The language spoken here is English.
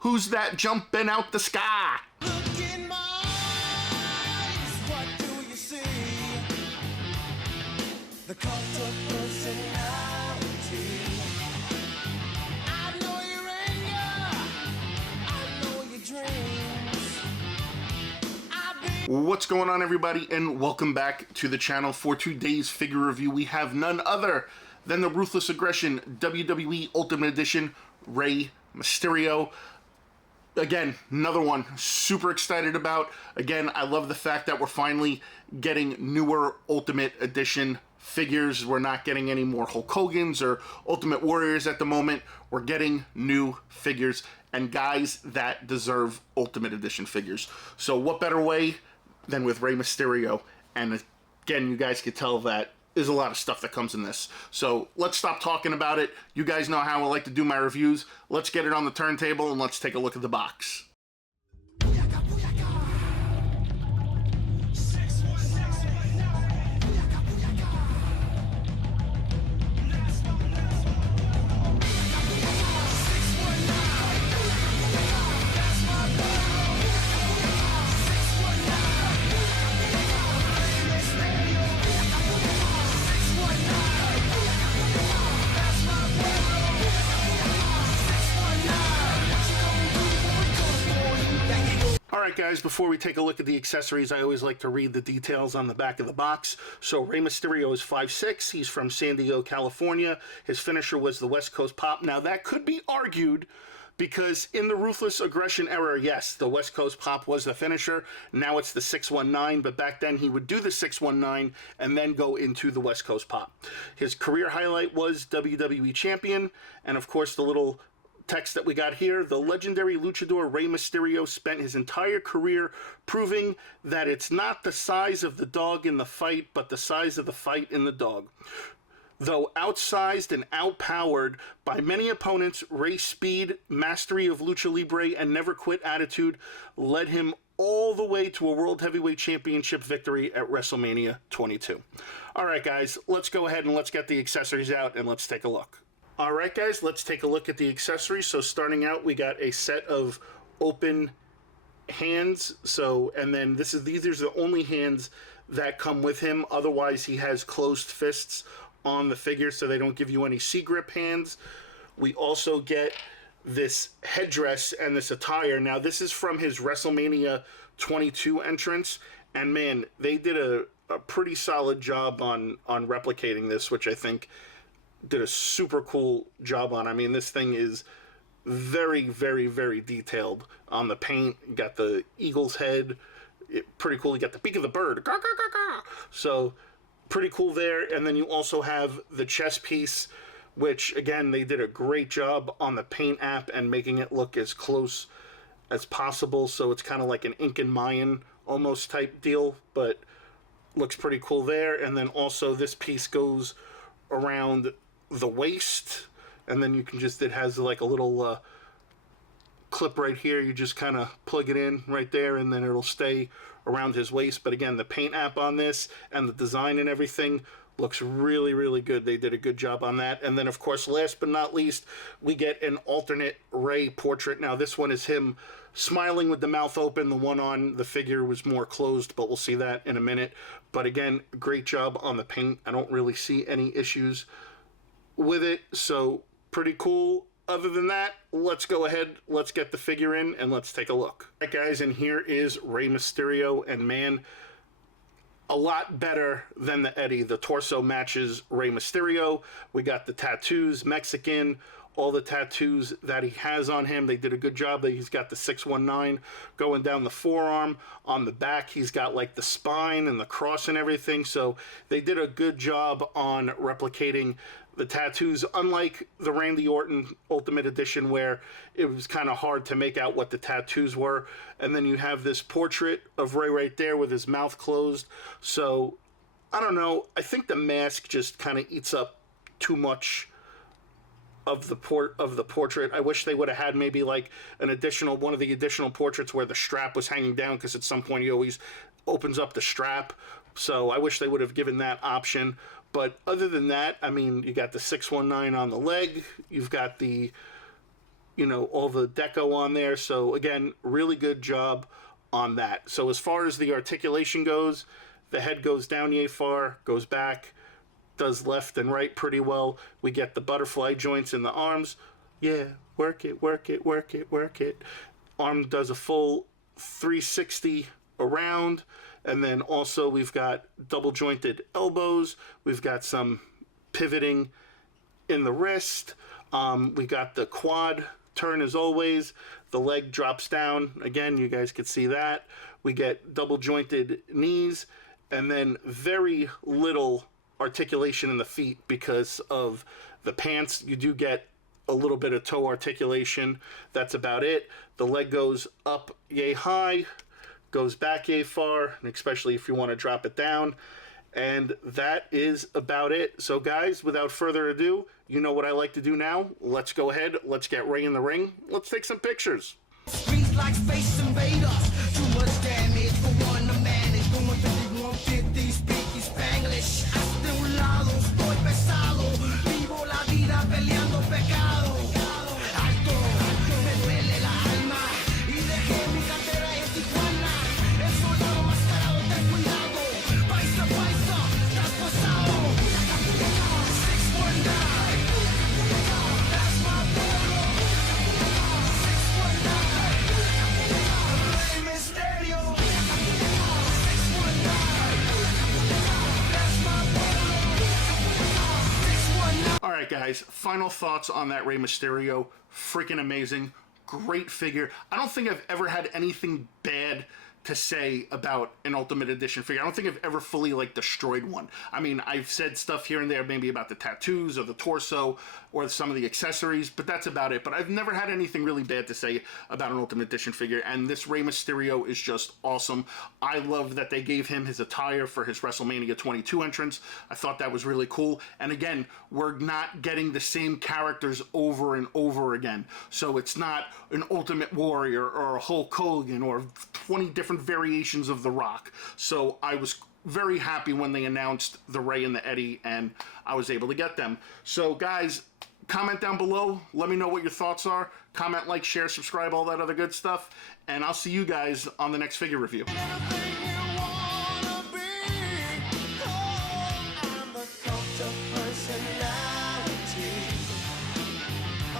Who's that jumping out the sky? Look in my eyes, what do you see? The cult of personality. I know your anger, I know your dreams. What's going on, everybody, and welcome back to the channel. For today's figure review, we have none other than the Ruthless Aggression WWE Ultimate Edition Rey Mysterio. Again, another one super excited about. Again, I love the fact that we're finally getting newer Ultimate Edition figures. We're not getting any more Hulk Hogan's or Ultimate Warriors at the moment. We're getting new figures and guys that deserve Ultimate Edition figures. So what better way than with Rey Mysterio? And again, you guys can tell that there's a lot of stuff that comes in this. So let's stop talking about it. You guys know how I like to do my reviews. Let's get it on the turntable and let's take a look at the box. BOOYAKA, BOOYAKA. 619. BOOYAKA, BOOYAKA. Let's go, let's go. BOOYAKA, BOOYAKA. 619. That's my girl. BOOYAKA, 619. Rey Mysterio. BOOYAKA, BOOYAKA. 619. That's my girl. Alright guys, before we take a look at the accessories, I always like to read the details on the back of the box. So Rey Mysterio is 5'6", he's from San Diego, California. His finisher was the West Coast Pop. Now that could be argued because in the Ruthless Aggression era, yes, the West Coast Pop was the finisher. Now it's the 619, but back then he would do the 619 and then go into the West Coast Pop. His career highlight was WWE Champion, and of course the little text that we got here: the legendary luchador Rey Mysterio spent his entire career proving that it's not the size of the dog in the fight, but the size of the fight in the dog. Though outsized and outpowered by many opponents, Rey's speed, mastery of lucha libre, and never quit attitude led him all the way to a World Heavyweight Championship victory at WrestleMania 22. All right, guys, let's go ahead and let's get the accessories out and let's take a look. All right, guys, let's take a look at the accessories. So starting out, we got a set of open hands. So, and then these are the only hands that come with him. Otherwise, he has closed fists on the figure, so they don't give you any C-grip hands. We also get this headdress and this attire. Now, this is from his WrestleMania 22 entrance, and man, they did a pretty solid job on replicating this, which I think did a super cool job on. I mean, this thing is very, very, very detailed on the paint. You got the eagle's head, pretty cool. You got the beak of the bird, so pretty cool there. And then you also have the chest piece, which again, they did a great job on the paint app and making it look as close as possible. So it's kind of like an Incan Mayan almost type deal, but looks pretty cool there. And then also this piece goes around the waist, and then you can just, it has like a little clip right here. You just kind of plug it in right there, and then it'll stay around his waist. But again, the paint app on this and the design and everything looks really, really good. They did a good job on that. And then, of course, last but not least, we get an alternate Rey portrait. Now, this one is him smiling with the mouth open. The one on the figure was more closed, but we'll see that in a minute. But again, great job on the paint. I don't really see any issues with it, so pretty cool. Other than that, let's go ahead, let's get the figure in and let's take a look. All right, guys, and here is Rey Mysterio, and man, a lot better than the Eddie. The torso matches Rey Mysterio. We got the tattoos, Mexican, all the tattoos that he has on him. They did a good job. He's got the 619 going down the forearm. On the back, he's got like the spine and the cross and everything. So they did a good job on replicating the tattoos, unlike the Randy Orton Ultimate Edition, where it was kind of hard to make out what the tattoos were. And then you have this portrait of Rey right there with his mouth closed. So, I don't know. I think the mask just kind of eats up too much of the portrait. I wish they would have had maybe like one of the additional portraits where the strap was hanging down, because at some point he always opens up the strap. So I wish they would have given that option. But other than that, I mean, you got the 619 on the leg. You've got the you know, all the deco on there. So again, really good job on that. So as far as the articulation goes, the head goes down yay far, goes back, does left and right pretty well. We get the butterfly joints in the arms. Yeah, work it, work it, work it, work it. Arm does a full 360 around. And then also we've got double jointed elbows. We've got some pivoting in the wrist. We got the quad turn as always. The leg drops down. Again, you guys could see that. We get double jointed knees, and then very little articulation in the feet because of the pants. You do get a little bit of toe articulation. That's about it. The leg goes up yay high, goes back yay far, and especially if you want to drop it down. And that is about it. So guys, without further ado, you know what I like to do now. Let's go ahead. Let's get Rey in the ring. Let's take some pictures. Streets like space invaders. Too much damage for one to manage. Going 5150, speaking Spanglish. Hasta un lado, estoy pesado. Vivo la vida peleando pecado. Alto, me duele la alma. Y dejé mi cartera en Tijuana. El soldado mascarado, ten cuidado. Paisa, paisa, traspasado. 619. That's my pueblo. 619. Rey Mysterio. 619. That's my pueblo. 619. All right, guys, final thoughts on that Rey Mysterio. Freaking amazing. Great figure. I don't think I've ever had anything bad to say about an Ultimate Edition figure. I don't think I've ever fully, like, destroyed one. I mean, I've said stuff here and there, maybe about the tattoos or the torso or some of the accessories, but that's about it. But I've never had anything really bad to say about an Ultimate Edition figure, and this Rey Mysterio is just awesome. I love that they gave him his attire for his WrestleMania 22 entrance. I thought that was really cool. And again, we're not getting the same characters over and over again. So it's not an Ultimate Warrior or a Hulk Hogan or 20 different variations of The Rock. So I was very happy when they announced the Rey and the Eddie, and I was able to get them. So guys, comment down below. Let me know what your thoughts are. Comment, like, share, subscribe, all that other good stuff. And I'll see you guys on the next figure review.